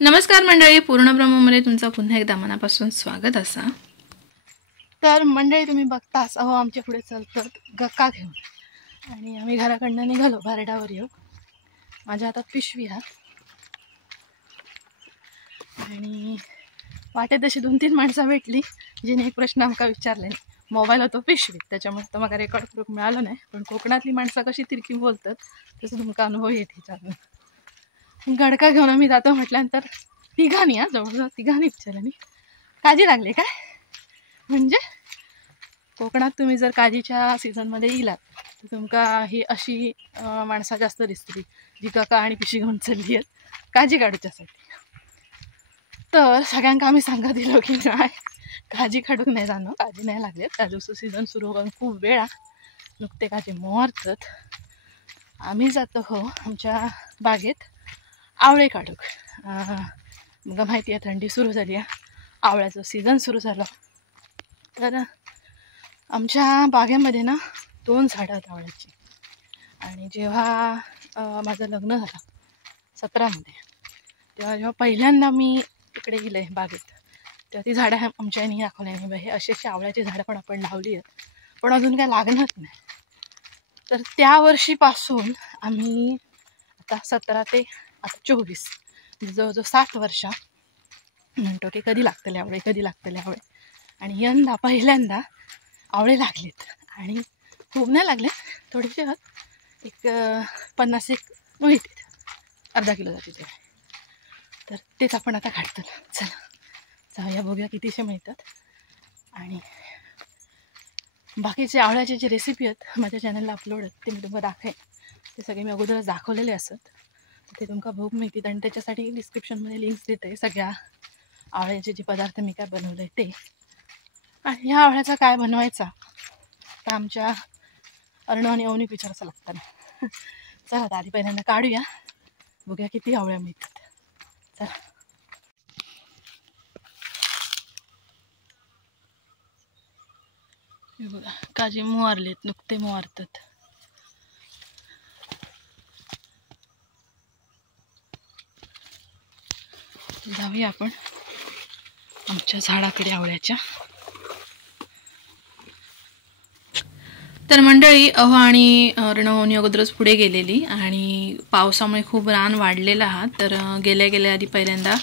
नमस्कार मंडळी, पूर्णब्रह्ममध्ये तुमचं पुन्हा एकदा मनापासून स्वागत असा। तर मंडळी तुम्ही बघताच अहो आमच्या पुढे चलतात गक्का घेऊन आणि आम्ही घराकडनं निघालो बारडावर येऊ। माझ्या हातात पिशवी हा आणि वाटेत अशी 2-3 माणसं भेटली जिने एक प्रश्न आमका विचारले। मोबाईल होतो पिशवीत, त्याच्यामुळे तो मला रेकॉर्ड करूक मिळालं नाही, पण कोकणातली माणसं कशी तिरकी बोलतात तसं तुमका अनुभव येते त्याच्यातून। गडका घेऊन आम्ही जातो म्हटल्यानंतर तिघांनी जवळजवळ तिघांनी विचारलं काजी लागले काय, म्हणजे कोकणात तुम्ही जर काजीच्या सीझनमध्ये येलात तर तुमका ही अशी माणसं जास्त दिसतील जी काका आणि पिशवी घेऊन चालली आहेत काजी काढूच्यासाठी। तर सगळ्यांका आम्ही सांगा दिलो की नाही, काजी काढूक नाही जाणं, काजी नाही लागले, काजूचं सीझन सुरू होऊन खूप वेळा नुकते काजी मोहरतात। आम्ही जातो हो आमच्या बागेत आवळे काढूक। मग माहिती आहे थंडी सुरू झाली आहे, आवळ्याचं सीझन सुरू झालं। तर आमच्या बागेमध्ये ना 2 झाडं आहेत आवळ्याची, आणि जेव्हा माझं लग्न झालं 17मध्ये, तेव्हा जेव्हा पहिल्यांदा मी तिकडे गेले बागेत तेव्हा ती झाडं आमच्या आईने दाखवली नाही, हे अशी अशी आवळ्याची झाडं पण आपण लावली आहेत पण अजून काय लागणच नाही। तर त्या वर्षीपासून आम्ही आता 17 ते आता 24 जवळजवळ 7 वर्ष म्हणतो की कधी लागतले आवळे, कधी लागतले आवळे, आणि यंदा पहिल्यांदा आवळे लागलेत आणि खूप नाही लागले, थोडेसे एक 50-1 मिळतील, अर्धा किलो जाते तेवढे। तर तेच आपण आता काढतो। चला जाऊया, बघूया कितीशे मिळतात। आणि बाकीचे आवळ्याचे जे रेसिपी आहेत माझ्या चॅनलला अपलोड आहेत ते मी तुम्हाला दाखवेन, ते सगळे मी अगोदरच दाखवलेले असत, ते तुमका बघूक मिळतील। आणि त्याच्यासाठी डिस्क्रिप्शनमध्ये लिंक्स देते सगळ्या आवळ्याचे जे पदार्थ मी काय बनवले ते, आणि ह्या आवळ्याचा काय बनवायचा तर आमच्या अर्ण आणि अवनीक विचारायचं लागतं ना। चला आता आधी पहिल्यांदा काढूया, बघूया किती आवळ्या मिळतात। चला हे बघा काजी मोहरलेत, नुकते मोहरतात। जाऊया आपण आमच्या झाडाकडे आवळ्याच्या। तर मंडळी अहो आणि रणवणी अगोदरच पुढे गेलेली आणि पावसामुळे खूप रान वाढलेला हा, तर गेल्या गेल्या आधी पहिल्यांदा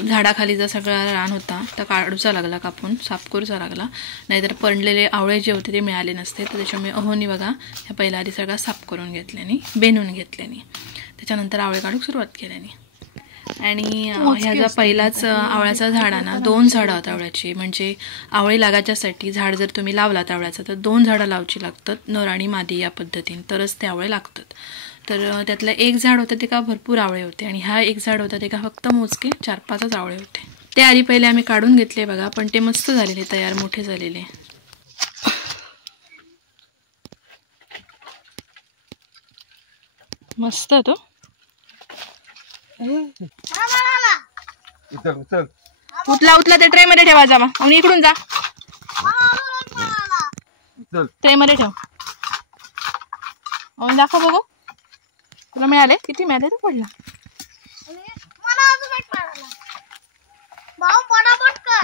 झाडाखालीचा सगळा रान होता तर काढूचा लागला, कापून साफ करूचा लागला, नाहीतर पडलेले आवळे जे होते ते मिळाले नसते। तर त्याच्यामुळे अहोनी बघा ह्या पहिल्या आधी सगळा साफ करून घेतल्याने, बेनून घेतल्याने, त्याच्यानंतर आवळे काढूक सुरुवात केल्याने। आणि ह्याचा पहिलाच आवळ्याचा झाड आहे ना, 2 झाडं आहेत आवळ्याची, म्हणजे आवळे लागायच्यासाठी झाड जर तुम्ही लावलात आवळ्याचं तर 2 झाडं लावची लागतात, नर आणि मादी या पद्धतीने, तरच ते आवळे लागतात। तर त्यातलं एक झाड होतं ते का भरपूर आवळे होते, आणि हा एक झाड होता ते का फक्त मोजके 4-5च आवळे होते। ते आधी पहिले आम्ही काढून घेतले बघा, पण ते मस्त झालेले, तयार मोठे झालेले। मस्त तो उतला उतला ते ट्रे मध्ये ठेवा, जा मग आणि इकडून जा, ट्रे मध्ये ठेव। दाखव बघू तुला मिळाले, किती मिळाले तर पडला,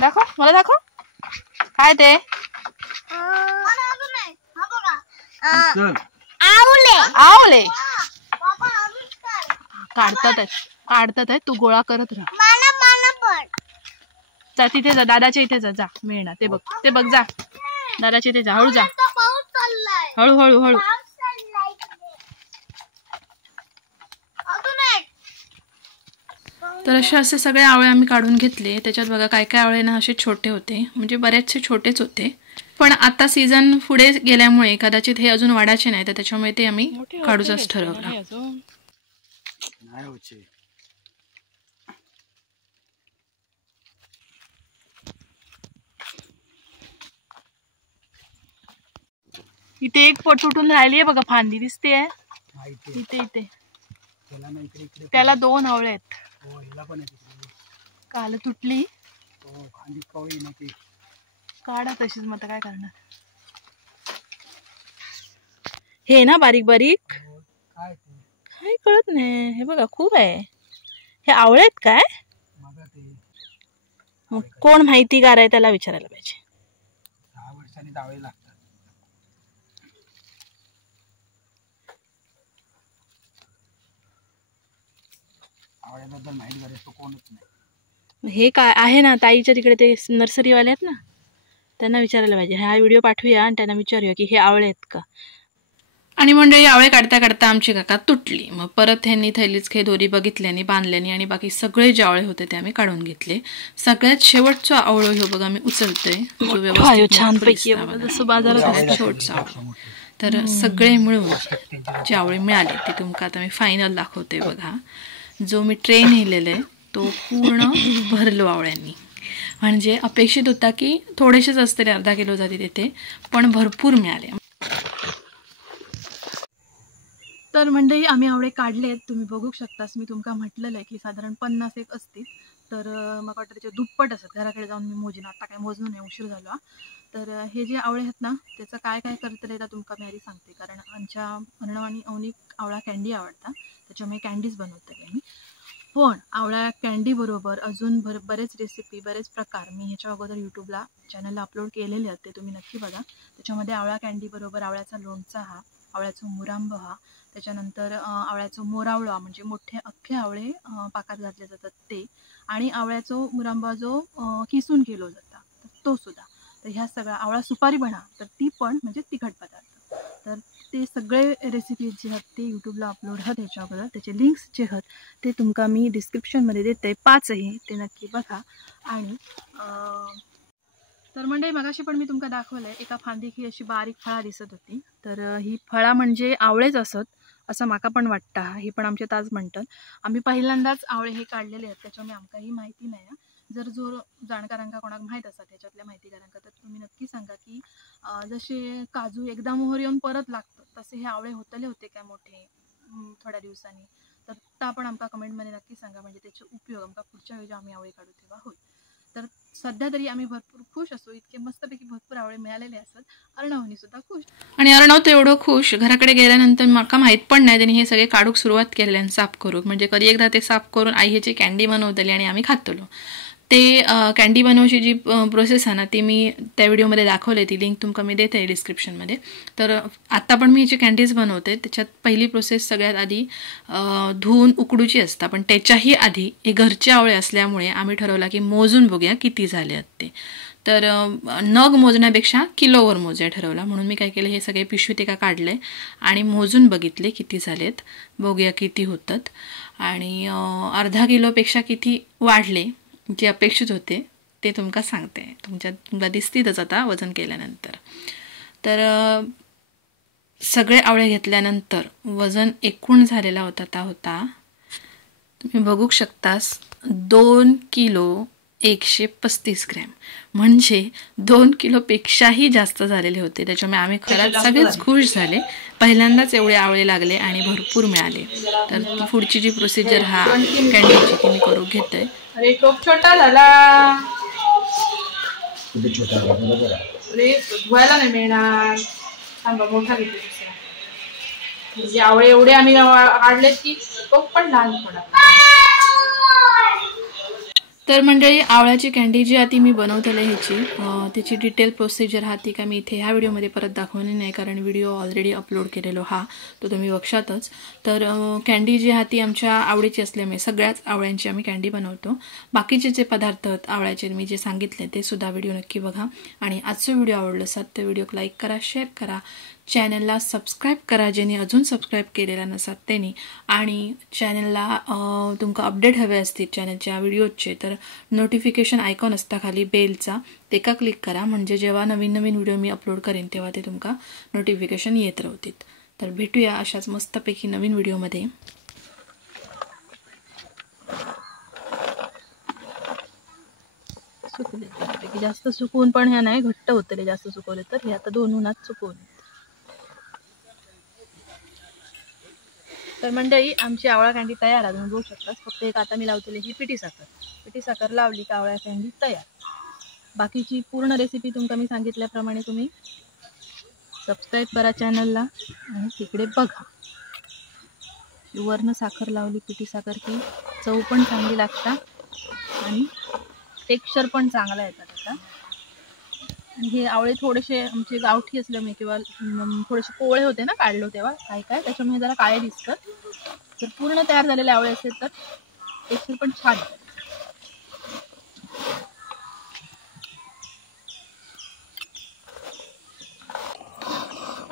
दाखव मला, दाखव काय ते आवले काढतात आहे, तू गोळा करत राहा। जा तिथे जा, दादाच्या इथे जा, जा मिळणार ते बघ, ते बघ, जा दादाच्या इथे जा, हळू जा, हळू हळू हळू। तर असे सगळे आवळे आम्ही काढून घेतले। त्याच्यात बघा काय काय आवळे ना असे छोटे होते, म्हणजे बरेचसे छोटेच होते, पण आता सीझन पुढे गेल्यामुळे कदाचित हे अजून वाढायचे नाही, तर त्याच्यामुळे ते आम्ही काढूचंच ठरवलं। इथे एक पोट तुटून राहिली आहे बघा, फांदी दिसते आहे इथे, इथे त्याला 2 आवळे आहेत, काल तुटली, काढा तशीच, मग काय करणार, हे ना बारीक बारीक काय कळत नाही, हे बघा खूप आहे, हे आवळे आहेत काय, मग कोण माहितीगार आहे त्याला विचारायला पाहिजे. 6 वर्षांनी दावे लागतात. आवळ्याबद्दल माहिती झाली तो कोणच नाही. हे काय आहे ना, ताईच्या तिकडे ते नर्सरीवाले आहेत ना, त्यांना विचारायला पाहिजे. हा व्हिडिओ पाठवूया आणि त्यांना विचारूया की हे आवळे आहेत का. आणि मंडळी आवळे काढता काढता आमची काका तुटली. मग परत ह्यांनी थैलीच काही दोरी बघितल्याने बांधल्याने आणि बाकी सगळे जे आवळे होते ते आम्ही काढून घेतले. सगळ्यात शेवटचा आवळं ह्यो बघा मी उचलतोय, जो व्यवस्थित छानपैकी जसं बाजारात शेवटचा आवळं. तर सगळे मिळून जे आवळे मिळाले ते तुमका आता मी फायनल दाखवते. बघा जो मी ट्रे नेलेला आहे तो पूर्ण भरलो आवळ्यांनी. म्हणजे अपेक्षित होता की थोडेसेच असते, अर्धा किलो जाते तिथे, पण भरपूर मिळाले. तर मंडळी आम्ही आवळे काढलेत, तुम्ही बघू शकतास. मी तुमका म्हटलेलं आहे की साधारण 50 एक असतील. तर मला वाटतं त्याच्या दुप्पट असत. घराकडे जाऊन मी मोजीन, आता काय मोजून नाही, उशीर झाला. तर हे जे आवळे आहेत ना त्याचं काय काय करतले तर तुमका मी आधी सांगते. कारण आमच्या अर्णव आणि अवनीक आवळा कँडी आवडता, त्याच्यामुळे कँडीज बनवते मी. पण आवळा कँडी बरोबर अजून बरेच रेसिपी, बरेच प्रकार मी ह्याच्या अगोदर यूट्यूबला चॅनलला अपलोड केलेले आहेत, ते तुम्ही नक्की बघा. त्याच्यामध्ये आवळा कँडी बरोबर आवळ्याचा लोणचा हा, आवळ्याचा मुरांब हा, त्याच्यानंतर आवळ्याचं मोरावळा म्हणजे मोठे अख्खे आवळे पाकात घातले जातात ते, आणि आवळ्याचा मुरांबा जो किसून केला जाता तो सुद्धा. तर ह्या सगळ्या आवळा सुपारी बना तर ती पण म्हणजे तिखट पदार्थ. तर ते सगळे रेसिपीज जे आहेत ते यूट्यूबला अपलोड आहेत ह्याच्या अगोदर. त्याचे लिंक्स जे आहेत ते तुमका मी डिस्क्रिप्शनमध्ये देते, 5ही ते नक्की बघा. आणि तर मंडळी मगाशी पण मी तुमका दाखवलंय, एका फांदीक ही अशी बारीक फळा दिसत होती. तर ही फळा म्हणजे आवळेच असत असं माका पण वाटतं. हे पण आमचे ताज म्हणतात. आम्ही पहिल्यांदाच आवळे हे काढलेले आहेत, त्याच्यामुळे आमकाही माहिती नाही. जर जो जाणकारांका कोणाक माहीत असतात ह्याच्यातल्या माहितीकारांका तर तुम्ही नक्की सांगा की जसे काजू एकदा मोहर येऊन परत लागतं तसे हे आवळे होतले होते काय मोठे थोड्या दिवसांनी. तर त्या पण आमका कमेंटमध्ये नक्की सांगा, म्हणजे त्याचे उपयोग आमका पुढच्या वेळी आम्ही आवळे काढू तेव्हा होईल. तर सध्या तरी आम्ही भरपूर खुश असू, इतके मस्तपैकी भरपूर आवळे मिळालेले असतात. अर्णवनी सुद्धा खुश. आणि अर्णव तर एवढं खुश, घराकडे गेल्यानंतर माका माहीत पण नाही त्यांनी हे सगळे काढूक सुरुवात केलेली आणि साफ करूक. म्हणजे कधी एकदा ते साफ करून आई ह्याची कँडी बनवतली आणि आम्ही खातलो. ते कँडी बनवायची जी प्रोसेस आहे ना ती मी त्या व्हिडिओमध्ये दाखवली, ती लिंक तुमका मी देते डिस्क्रिप्शनमध्ये. तर आत्ता पण मी ह्याची कँडीज बनवते. त्याच्यात पहिली प्रोसेस सगळ्यात आधी धुवून उकडूची असता, पण त्याच्याही आधी हे घरचे आवळे असल्यामुळे आम्ही ठरवलं की मोजून बघूया किती झाले आहेत ते. तर नग मोजण्यापेक्षा किलोवर मोजाय ठरवला. म्हणून मी काय केलं, हे सगळे पिशवीत एका काढले आणि मोजून बघितले किती झालेत, बघूया किती होतात. आणि अर्धा किलोपेक्षा किती वाढले जे अपेक्षित होते ते तुमका सांगते. तुमका दिसतीलच आता वजन केल्यानंतर. तर सगळे आवळे घेतल्यानंतर वजन एकूण झालेला होता तुम्ही बघू शकतास 2 किलो 135 ग्रॅम, म्हणजे 2 किलोपेक्षाही जास्त झालेले होते. त्याच्यामुळे आम्ही खरंच सगळेच खुश झाले. पहिल्यांदाच एवढे आवळे लागले आणि भरपूर मिळाले. तर ती पुढची जी प्रोसिजर हा कँडीची ती मी करून घेते. अरे खूप छोटा झाला रे, धुवायला नाही मिळणार. सांगा मोठा घेते दुसरा. म्हणजे आवळे एवढे आम्ही काढलेत की खूप पण लहान पडा. तर मंडळी आवळ्याची कँडी जी आधी मी बनवतेली ह्याची त्याची डिटेल प्रोसिजर हा ती काय मी इथे ह्या व्हिडिओमध्ये परत दाखवली नाही, कारण व्हिडिओ ऑलरेडी अपलोड केलेलो हा तो तुम्ही बघशातच. तर कँडी जी हा ती आमच्या आवडीची असल्यामुळे सगळ्याच आवळ्यांची आम्ही कँडी बनवतो. बाकीचे जे पदार्थ आहेत आवळ्याचे मी जे सांगितले ते सुद्धा व्हिडिओ नक्की बघा. आणि आजचा व्हिडिओ आवडला असाल तर व्हिडिओक लाईक करा, शेअर करा, चॅनलला सबस्क्राईब करा ज्यांनी अजून सबस्क्राईब केलेला नसाल त्यांनी. आणि चॅनलला तुमका अपडेट हवे असतील चॅनलच्या व्हिडिओचे तर नोटिफिकेशन आयकॉन असता खाली बेलचा, ते का क्लिक करा, म्हणजे जेव्हा नवीन नवीन व्हिडिओ मी अपलोड करेन तेव्हा ते तुमका नोटिफिकेशन येत राहतील. तर भेटूया अशाच मस्तपैकी नवीन व्हिडिओमध्ये. सुकले जास्त सुकवून पण ह्या नाही घट्ट होतले, जास्त सुकवले तर हे आता 2 उन्हात सुकवले. तर मंडळी आमची आवळा कँडी तयार आहे, तुम्ही बघू शकता. फक्त एक आता मी लावतेली ही पिठी साखर लावली का आवळा कँडी तयार. बाकीची पूर्ण रेसिपी तुमका मी सांगितल्याप्रमाणे तुम्ही सबस्क्राईब करा चॅनलला आणि तिकडे बघा. वरनं साखर लावली, पिठी साखर की चव पण चांगली लागता आणि टेक्स्चर पण चांगला येतात आता. आणि हे आवळे थोडेसे आमचे गावठी असल्यामुळे किंवा थोडेसे कोवळे होते ना काढलो तेव्हा काय काय, त्याच्यामुळे जरा काळे दिसतात. जर पूर्ण तयार झालेले आवळे असेल तर टेक्स्चर पण छान येतात.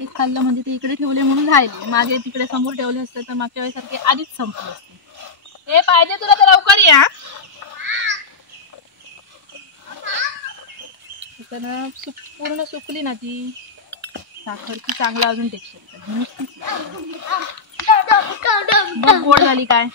एक खाल्लं म्हणजे ते इकडे ठेवले म्हणून राहिले, मागे तिकडे समोर ठेवले असते तर मागच्या वेळेसारखे आधीच संपले असते. हे पाहिजे तुला तर लवकर या. तर पूर्ण सुकली ना ती साखरची चांगला अजून टेक्स्चर येतात. नुसतीच बघ गोड झाली काय.